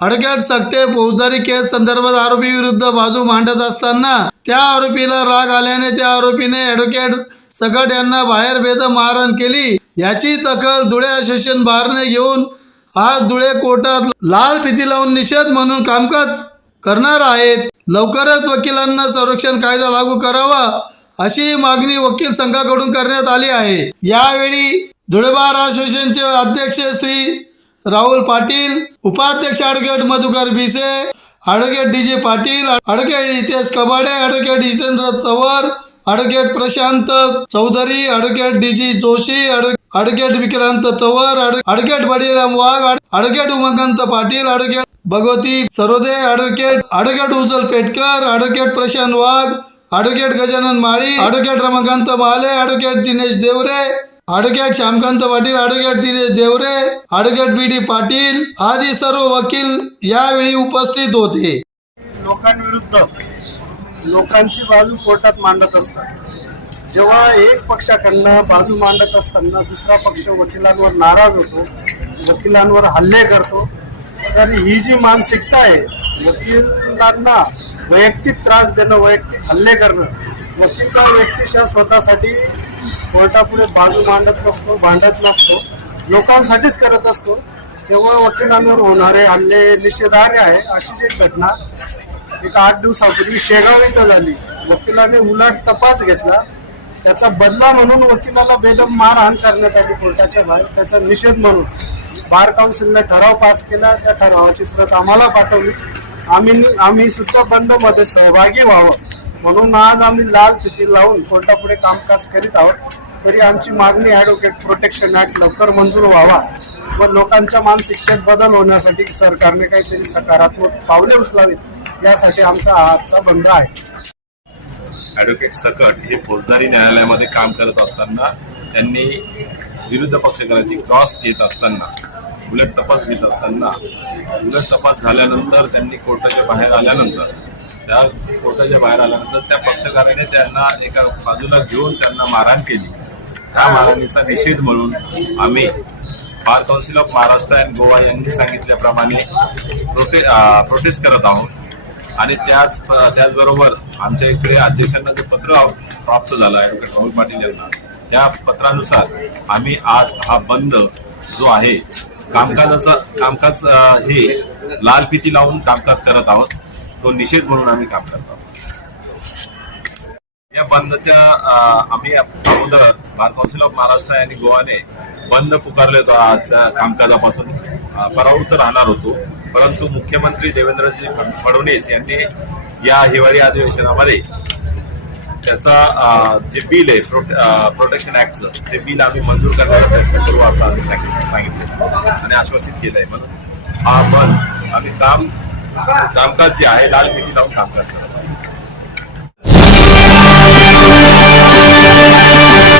अडक्यात सक्ते फौजदारी केस संदर्भात आरोपी विरुद्ध बाजू मांडत असताना त्या आरोपीला राग आल्याने त्या आरोपीने ॲडव्होकेट सकट यांना बाहेर भेद मारहाण केली. याची दखल धुळे सेशन बारने घेऊन आज धुळे कोर्टात लाल फिती लावून निषेध म्हणून कामकाज करणार आहेत. लवकरच वकिलांना संरक्षण कायदा लागू करावा अशी मागणी वकील संघाकडून करण्यात आली आहे. यावेळी धुळेबार असोसिएशनचे अध्यक्ष श्री राहुल पाटील उपाध्यक्ष advocate Madhukar Bhise advocate D J Patil advocate Hitesh Kabade advocate Jitendra Chavan advocate Prashant Chaudhari advocate D G Joshi ॲडव्हो- advocate Vikrant Chavan ॲडव्हो- advocate Baliram Wagh advocate Umakant Patil advocate Bhagwati Sarode advocate advocate Ujal Petkar advocate Prashant Wagh advocate Gajanan Mali advocate Ramakant Male advocate Dinesh Deore advocate Shyamkant Patil advocate Dinesh Deore advocate B D Patil आदी सर्व वकील यावेळी उपस्थित होते. लोकांविरुद्ध लोकांची बाजू कोर्टात मांडत असतात. जेव्हा एक पक्षाकडनं बाजू मांडत असताना दुसरा पक्ष वकिलांवर नाराज होतो वकिलांवर हल्ले करतो तर ही जी मानसिकता आहे वकिलांना वैयक्तिक त्रास देणं वैयक्तिक हल्ले करणं वकील त्या व्यक्तीच्या स्वतःसाठी कोर्टापुढे बाजू मांडत नसतो भांडत नसतो. लोकांसाठीच करत असतो. तेव्हा वकिलांवर होणारे हल्ले निषेधार्ह आहे अशीच एक घटना. एक आठ दिवसापूर्वी शेगाव इथं झाली. वकिलाने उलट तपास घेतला. त्याचा बदला म्हणून वकिलाला बेदम मारहाण करण्यात आली कोर्टाच्या बाहेर. त्याचा निषेध म्हणून बार काउन्सिलने ठराव पास केला. त्या ठरावाची प्रत आम्हाला पाठवली. आम्ही आम्ही सुद्धा बंदमध्ये सहभागी व्हावं. म्हणून आज आम्ही लाल फिती लावून कोर्टापुढे कामकाज करीत आहोत. तरी आमची मागणी ॲडव्होकेट प्रोटेक्शन ॲक्ट लवकर मंजूर व्हावा व लोकांच्या मानसिकतेत बदल होण्यासाठी सरकारने काहीतरी सकारात्मक पावले उचलावीत यासाठी आमचा आजचा बंद आहे. ॲडव्होकेट सकट हे फौजदारी न्यायालयामध्ये काम करत असताना त्यांनी विरुद्ध पक्षकाराची क्रॉस घेत असताना उलट तपास घेत असताना उलट तपास झाल्यानंतर त्यांनी कोर्टाच्या बाहेर आल्यानंतर त्या कोर्टाच्या बाहेर आल्यानंतर त्या पक्षकाराने त्यांना एका बाजूला घेऊन त्यांना मारहाण केली. त्या मारहाणीचा निषेध म्हणून आम्ही bar council of Maharashtra and Goa यांनी सांगितल्याप्रमाणे प्रोटे प्रोटेस्ट करत आहोत. आणि त्याच त्याचबरोबर आमच्या इकडे अध्यक्षांना जे पत्र प्राप्त झालं आहे राहुल पाटील यांना त्या पत्रानुसार आम्ही आज हा बंद जो आहे कामकाजाचा कामकाज हे लाल फिती लावून कामकाज करत आहोत. तो निषेध म्हणून आम्ही काम करतो. या बंदच्या आम्ही अगोदर बार काउन्सिल ऑफ महाराष्ट्र आणि गोवाने बंद पुकारले होतो आजच्या कामकाजापासून. परावृत्त राहणार होतो परंतु मुख्यमंत्री देवेंद्रजी फडणवीस यांनी या हिवाळी अधिवेशनामध्ये त्याचा जे बिल आहे प्रोटेक्शन ऍक्टचं ते बिल आम्ही मंजूर करण्याचा प्रयत्न करू असं आम्ही सांगितलं सांगितलं आणि आश्वासित केलंय. म्हणून हा बंद आम्ही काम कामकाज जे आहे लाल फिती लावून कामकाज करत